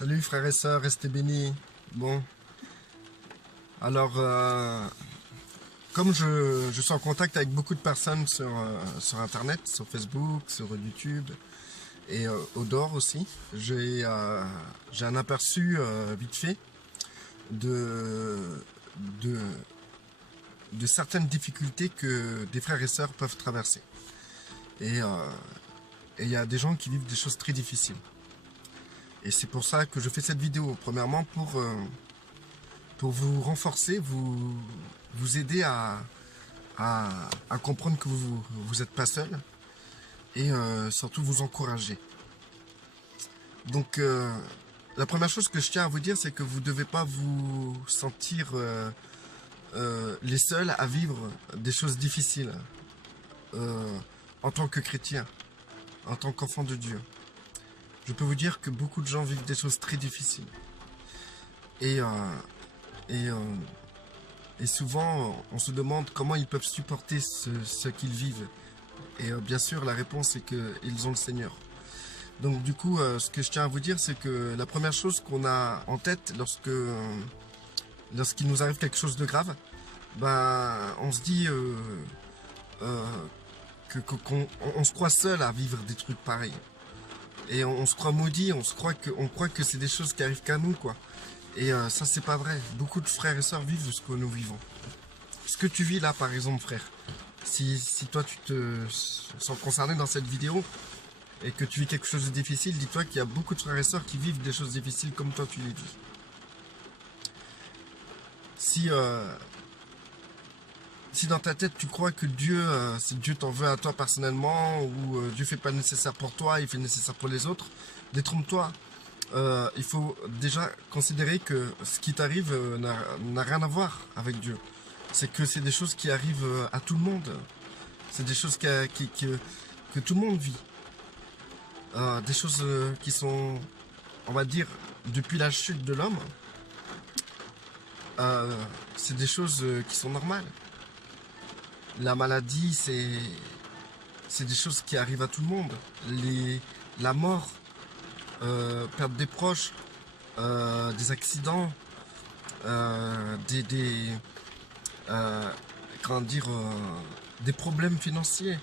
Salut frères et sœurs, restez bénis. Bon, alors, comme je suis en contact avec beaucoup de personnes sur Internet, sur Facebook, sur YouTube et au dehors aussi, j'ai un aperçu vite fait de, de, de certaines difficultés que des frères et sœurs peuvent traverser. Et il y a des gens qui vivent des choses très difficiles. Et c'est pour ça que je fais cette vidéo. Premièrement, pour vous renforcer, vous aider à comprendre que vous n'êtes pas seul. Et surtout vous encourager. Donc, la première chose que je tiens à vous dire, c'est que vous ne devez pas vous sentir les seuls à vivre des choses difficiles en tant que chrétien, en tant qu'enfant de Dieu. Je peux vous dire que beaucoup de gens vivent des choses très difficiles. Et souvent, on se demande comment ils peuvent supporter ce qu'ils vivent. Et bien sûr, la réponse est qu'ils ont le Seigneur. Donc du coup, ce que je tiens à vous dire, c'est que la première chose qu'on a en tête lorsqu'il nous arrive quelque chose de grave, ben, on se dit qu'on se croit seul à vivre des trucs pareils. Et on se croit maudit, on croit que c'est des choses qui arrivent qu'à nous, quoi. Et ça, c'est pas vrai. Beaucoup de frères et sœurs vivent ce que nous vivons. Ce que tu vis là, par exemple, frère, si toi, tu te sens concerné dans cette vidéo et que tu vis quelque chose de difficile, dis-toi qu'il y a beaucoup de frères et sœurs qui vivent des choses difficiles comme toi, tu les vis. Si dans ta tête tu crois que Dieu, si Dieu t'en veut à toi personnellement, ou Dieu fait pas le nécessaire pour toi, il fait le nécessaire pour les autres, détrompe-toi. Il faut déjà considérer que ce qui t'arrive n'a rien à voir avec Dieu. C'est que c'est des choses qui arrivent à tout le monde. C'est des choses que tout le monde vit. Des choses qui sont, on va dire, depuis la chute de l'homme. C'est des choses qui sont normales. La maladie, c'est des choses qui arrivent à tout le monde. La mort, perdre des proches, des accidents, comment dire, des problèmes financiers.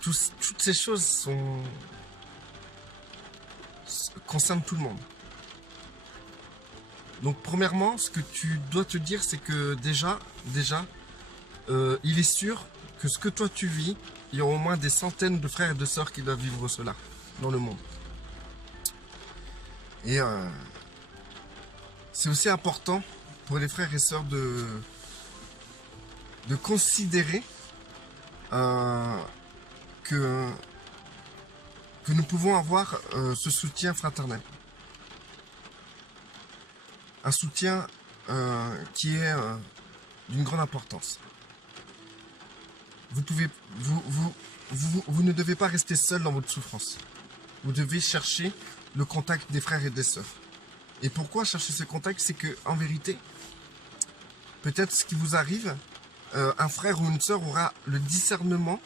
Toutes ces choses concernent tout le monde. Donc premièrement, ce que tu dois te dire, c'est que déjà, il est sûr que ce que toi tu vis, il y a au moins des centaines de frères et de sœurs qui doivent vivre cela dans le monde. Et c'est aussi important pour les frères et sœurs de considérer que nous pouvons avoir ce soutien fraternel. Un soutien qui est d'une grande importance. Vous ne devez pas rester seul dans votre souffrance. Vous devez chercher le contact des frères et des sœurs. Et pourquoi chercher ce contact? C'est que, en vérité, peut-être ce qui vous arrive, un frère ou une sœur aura le discernement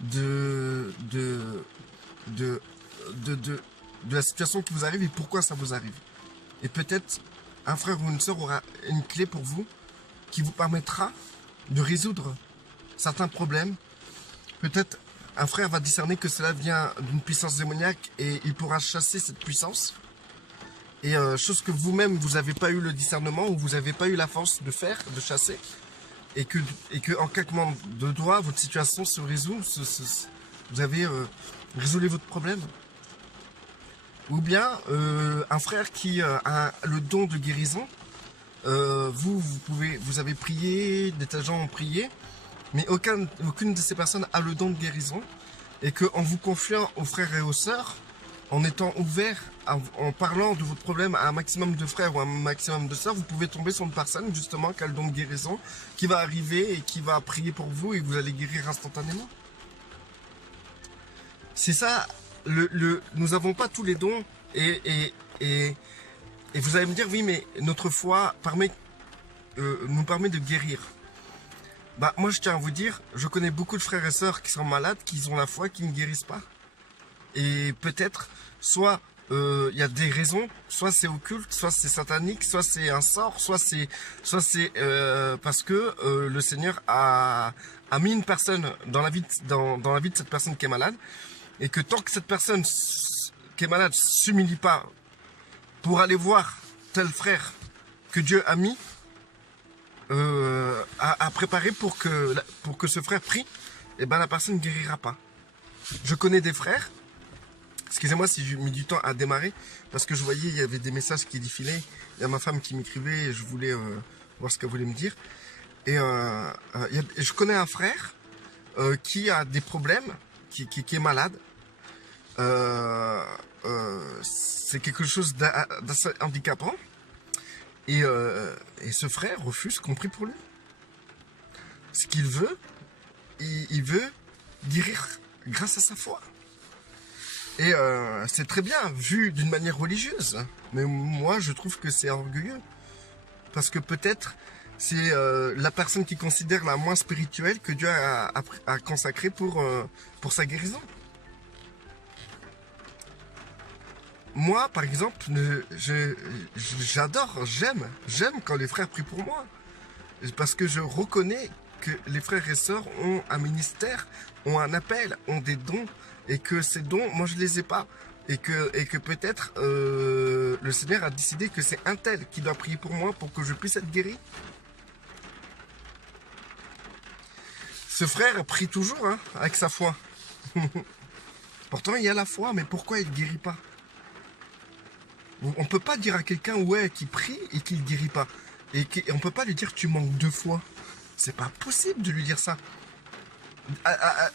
de la situation qui vous arrive et pourquoi ça vous arrive. Et peut-être un frère ou une sœur aura une clé pour vous qui vous permettra de résoudre certains problèmes. Peut-être un frère va discerner que cela vient d'une puissance démoniaque et il pourra chasser cette puissance. Et chose que vous-même, vous n'avez pas eu le discernement ou vous n'avez pas eu la force de faire, de chasser. Et que en claquement de doigts, votre situation se résout. Vous avez résolu votre problème. Ou bien un frère qui a le don de guérison. Vous avez prié, des tas de gens ont prié, mais aucune de ces personnes a le don de guérison. Et qu'en vous confiant aux frères et aux sœurs, en étant ouvert, en parlant de votre problème à un maximum de frères ou un maximum de sœurs, vous pouvez tomber sur une personne justement qui a le don de guérison, qui va arriver et qui va prier pour vous et vous allez guérir instantanément. C'est ça. Nous n'avons pas tous les dons et vous allez me dire oui mais notre foi nous permet de guérir. Bah moi je tiens à vous dire, je connais beaucoup de frères et sœurs qui sont malades, qui ont la foi, qui ne guérissent pas. Et peut-être soit il y a des raisons, soit c'est occulte, soit c'est satanique, soit c'est un sort, soit c'est parce que le Seigneur a mis une personne dans la vie dans la vie de cette personne qui est malade, et que tant que cette personne qui est malade s'humilie pas pour aller voir tel frère que Dieu a mis à préparer pour que ce frère prie, et ben la personne ne guérira pas. Je connais des frères. Excusez-moi si j'ai mis du temps à démarrer, parce que je voyais, il y avait des messages qui défilaient. Il y a ma femme qui m'écrivait et je voulais voir ce qu'elle voulait me dire. Et je connais un frère qui a des problèmes, qui est malade. C'est quelque chose d'assez handicapant. Et ce frère refuse qu'on prie pour lui. Ce qu'il veut, il veut guérir grâce à sa foi. Et c'est très bien vu d'une manière religieuse, mais moi je trouve que c'est orgueilleux. Parce que peut-être c'est la personne qui considère la moins spirituelle que Dieu a consacrée pour sa guérison. Moi, par exemple, j'adore, j'aime quand les frères prient pour moi. Parce que je reconnais que les frères et sœurs ont un ministère, ont un appel, ont des dons, et que ces dons, moi je les ai pas. Et que peut-être le Seigneur a décidé que c'est un tel qui doit prier pour moi pour que je puisse être guéri. Ce frère prie toujours hein, avec sa foi. Pourtant il y a la foi, mais pourquoi il ne guérit pas? On ne peut pas dire à quelqu'un ouais qui prie et qui ne guérit pas. Et on ne peut pas lui dire tu manques de foi. C'est pas possible de lui dire ça.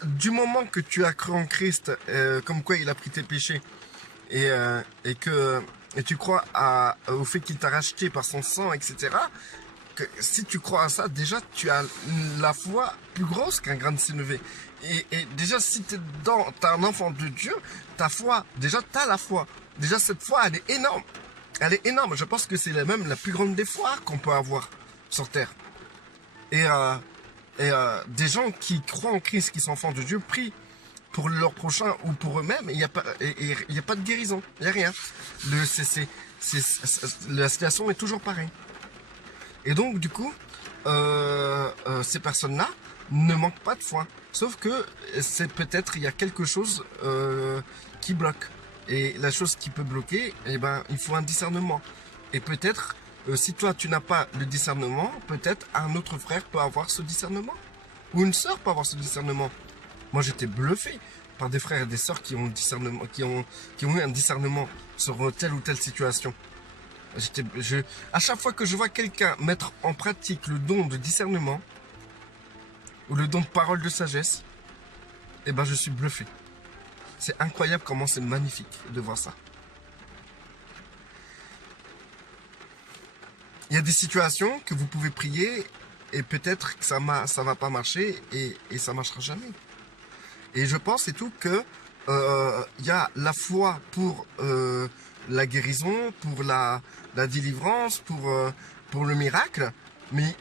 Du moment que tu as cru en Christ, comme quoi il a pris tes péchés, et tu crois au fait qu'il t'a racheté par son sang, etc., que si tu crois à ça, déjà tu as la foi plus grosse qu'un grain de sénévé. Et déjà si t'es un enfant de Dieu, ta foi, déjà t'as la foi. Déjà cette foi, elle est énorme. Elle est énorme. Je pense que c'est même la plus grande des foi qu'on peut avoir sur terre. Et des gens qui croient en Christ, qui sont enfants de Dieu, prient pour leur prochain ou pour eux-mêmes, il n'y a pas de guérison, il n'y a rien. La situation est toujours pareille. Et donc, du coup, ces personnes-là ne manquent pas de foi. Sauf que c'est peut-être, il y a quelque chose qui bloque. Et la chose qui peut bloquer, eh ben, il faut un discernement. Et peut-être, si toi, tu n'as pas le discernement, peut-être un autre frère peut avoir ce discernement. Ou une sœur peut avoir ce discernement. Moi, j'étais bluffé par des frères et des sœurs qui ont le discernement, qui ont eu un discernement sur telle ou telle situation. À chaque fois que je vois quelqu'un mettre en pratique le don de discernement ou le don de parole de sagesse, eh ben, je suis bluffé. C'est incroyable comment c'est magnifique de voir ça. Il y a des situations que vous pouvez prier et peut-être que ça va pas marcher et ça marchera jamais. Et je pense et tout que il y a la foi pour la guérison, pour la délivrance, pour le miracle, mais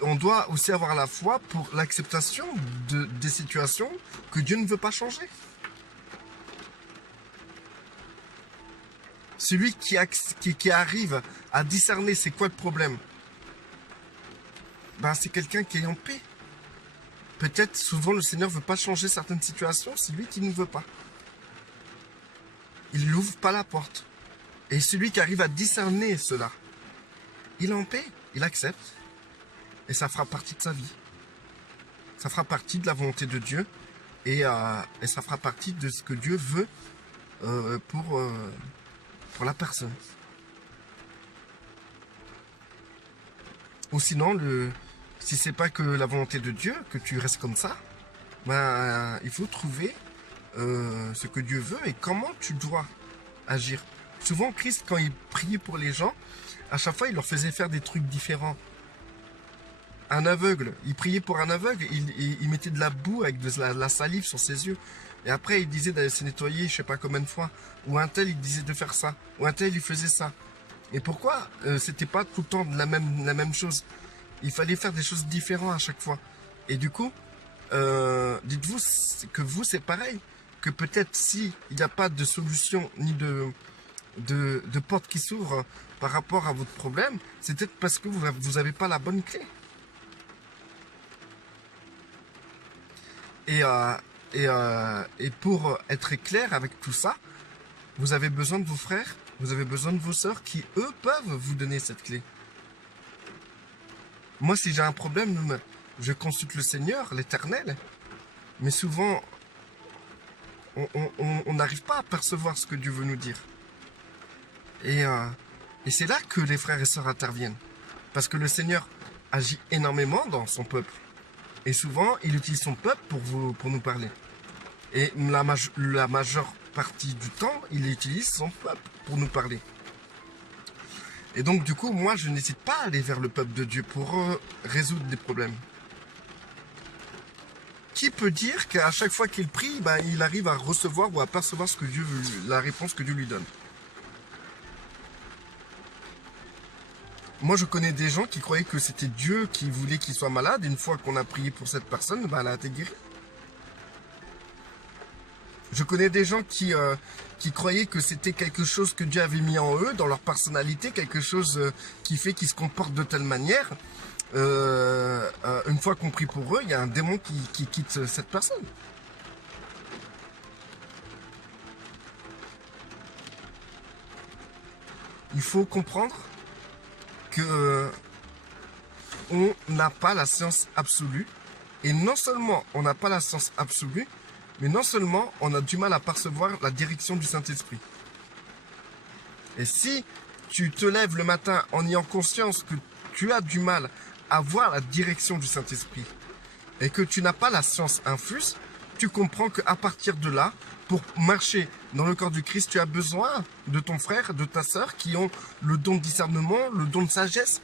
on doit aussi avoir la foi pour l'acceptation des situations que Dieu ne veut pas changer. Celui qui arrive à discerner c'est quoi le problème, ben c'est quelqu'un qui est en paix. Peut-être souvent le Seigneur ne veut pas changer certaines situations, c'est lui qui ne veut pas. Il n'ouvre pas la porte. Et celui qui arrive à discerner cela, il est en paix, il accepte. Et ça fera partie de sa vie. Ça fera partie de la volonté de Dieu. Et ça fera partie de ce que Dieu veut pour la personne. Ou sinon, si c'est pas que la volonté de Dieu, que tu restes comme ça, ben, il faut trouver ce que Dieu veut et comment tu dois agir. Souvent, Christ, quand il priait pour les gens, à chaque fois, il leur faisait faire des trucs différents. Un aveugle, il priait pour un aveugle, il mettait de la boue avec de la salive sur ses yeux. Et après, il disait d'aller se nettoyer, je sais pas combien de fois. Ou un tel, il disait de faire ça. Ou un tel, il faisait ça. Et pourquoi c'était pas tout le temps la même chose? Il fallait faire des choses différentes à chaque fois. Et du coup, dites-vous que vous, c'est pareil. Que peut-être s'il n'y a pas de solution, ni de de portes qui s'ouvrent par rapport à votre problème, c'est peut-être parce que vous n'avez pas la bonne clé. Et, et pour être clair avec tout ça, vous avez besoin de vos frères, vous avez besoin de vos sœurs qui, eux, peuvent vous donner cette clé. Moi, si j'ai un problème, je consulte le Seigneur, l'Éternel, mais souvent, on n'arrive pas à percevoir ce que Dieu veut nous dire. Et c'est là que les frères et sœurs interviennent. Parce que le Seigneur agit énormément dans son peuple. Et souvent, il utilise son peuple pour nous parler. Et la majeure partie du temps, il utilise son peuple pour nous parler. Et donc, du coup, moi, je n'hésite pas à aller vers le peuple de Dieu pour résoudre des problèmes. Qui peut dire qu'à chaque fois qu'il prie, ben, il arrive à recevoir ou à percevoir ce que Dieu, la réponse que Dieu lui donne? Moi, je connais des gens qui croyaient que c'était Dieu qui voulait qu'il soit malade. Une fois qu'on a prié pour cette personne, ben, elle a été guérie. Je connais des gens qui croyaient que c'était quelque chose que Dieu avait mis en eux, dans leur personnalité, quelque chose qui fait qu'ils se comportent de telle manière. Une fois qu'on prie pour eux, il y a un démon qui quitte cette personne. Il faut comprendre que on n'a pas la science absolue. Et non seulement on n'a pas la science absolue, mais non seulement on a du mal à percevoir la direction du Saint-Esprit. Et si tu te lèves le matin en ayant conscience que tu as du mal à voir la direction du Saint-Esprit et que tu n'as pas la science infuse, tu comprends qu'à partir de là, pour marcher dans le corps du Christ, tu as besoin de ton frère, de ta sœur qui ont le don de discernement, le don de sagesse.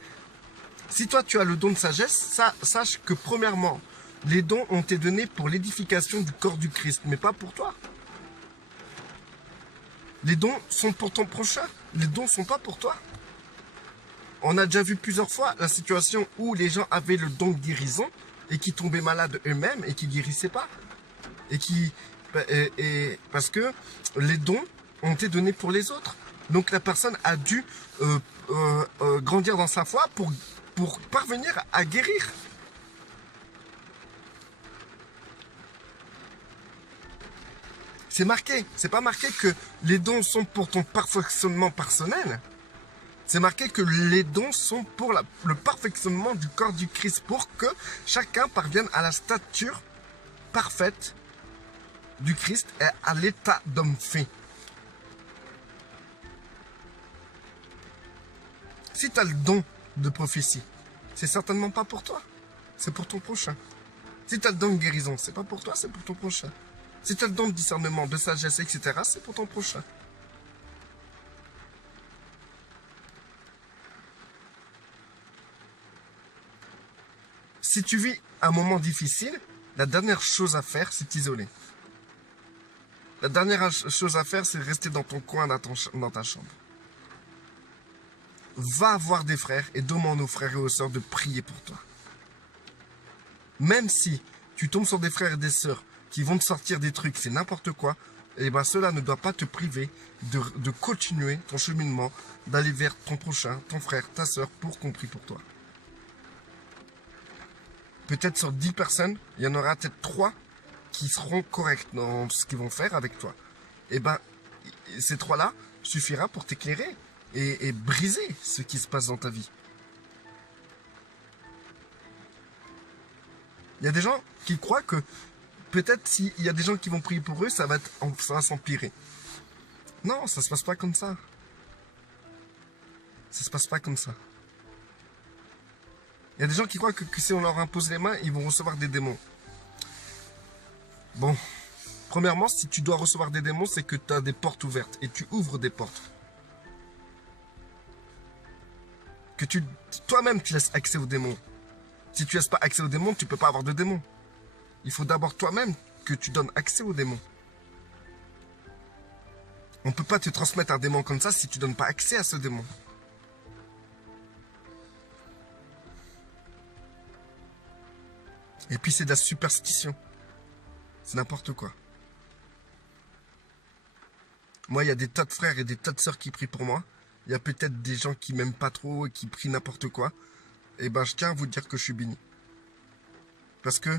Si toi tu as le don de sagesse, sache que premièrement, les dons ont été donnés pour l'édification du corps du Christ, mais pas pour toi. Les dons sont pour ton prochain, les dons sont pas pour toi. On a déjà vu plusieurs fois la situation où les gens avaient le don de guérison et qui tombaient malades eux-mêmes et qui guérissaient pas. Parce que les dons ont été donnés pour les autres. Donc la personne a dû grandir dans sa foi pour parvenir à guérir. C'est marqué, c'est pas marqué que les dons sont pour ton perfectionnement personnel. C'est marqué que les dons sont pour le perfectionnement du corps du Christ, pour que chacun parvienne à la stature parfaite du Christ et à l'état d'homme fait. Si tu as le don de prophétie, c'est certainement pas pour toi, c'est pour ton prochain. Si tu as le don de guérison, c'est pas pour toi, c'est pour ton prochain. Si tu as le don de discernement, de sagesse, etc., c'est pour ton prochain. Si tu vis un moment difficile, la dernière chose à faire, c'est t'isoler. La dernière chose à faire, c'est rester dans ton coin, dans ta chambre. Va voir des frères et demande aux frères et aux sœurs de prier pour toi. Même si tu tombes sur des frères et des sœurs qui vont te sortir des trucs, c'est n'importe quoi, et ben cela ne doit pas te priver de continuer ton cheminement, d'aller vers ton prochain, ton frère, ta sœur, pour qu'on prie pour toi. Peut-être sur 10 personnes, il y en aura peut-être 3 qui seront corrects dans ce qu'ils vont faire avec toi. Et ben, ces 3-là suffira pour t'éclairer et briser ce qui se passe dans ta vie. Il y a des gens qui croient que peut-être s'il y a des gens qui vont prier pour eux, ça va s'empirer. Non, ça se passe pas comme ça. Ça se passe pas comme ça. Il y a des gens qui croient que si on leur impose les mains, ils vont recevoir des démons. Bon, premièrement, si tu dois recevoir des démons, c'est que tu as des portes ouvertes et tu ouvres des portes. Que toi-même tu laisses accès aux démons. Si tu laisses pas accès aux démons, tu peux pas avoir de démons. Il faut d'abord toi-même que tu donnes accès aux démons. On peut pas te transmettre un démon comme ça si tu donnes pas accès à ce démon. Et puis c'est de la superstition. C'est n'importe quoi. Moi, il y a des tas de frères et des tas de sœurs qui prient pour moi. Il y a peut-être des gens qui m'aiment pas trop et qui prient n'importe quoi. Et ben, je tiens à vous dire que je suis béni. Parce que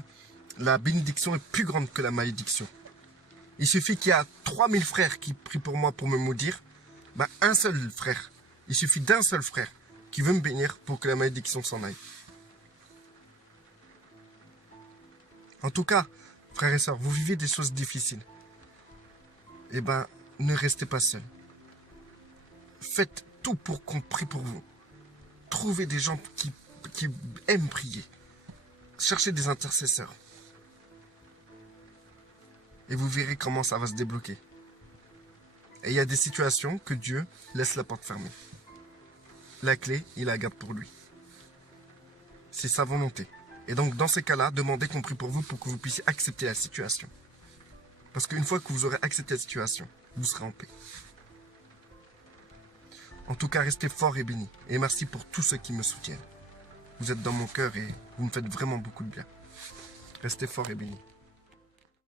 la bénédiction est plus grande que la malédiction. Il suffit qu'il y a 3000 frères qui prient pour moi pour me maudire. Ben, un seul frère. Il suffit d'un seul frère qui veut me bénir pour que la malédiction s'en aille. En tout cas, frères et sœurs, vous vivez des choses difficiles. Eh ben, ne restez pas seuls. Faites tout pour qu'on prie pour vous. Trouvez des gens qui aiment prier. Cherchez des intercesseurs. Et vous verrez comment ça va se débloquer. Et il y a des situations que Dieu laisse la porte fermée. La clé, il la garde pour lui. C'est sa volonté. Et donc, dans ces cas-là, demandez qu'on prie pour vous pour que vous puissiez accepter la situation. Parce qu'une fois que vous aurez accepté la situation, vous serez en paix. En tout cas, restez forts et bénis. Et merci pour tous ceux qui me soutiennent. Vous êtes dans mon cœur et vous me faites vraiment beaucoup de bien. Restez forts et bénis.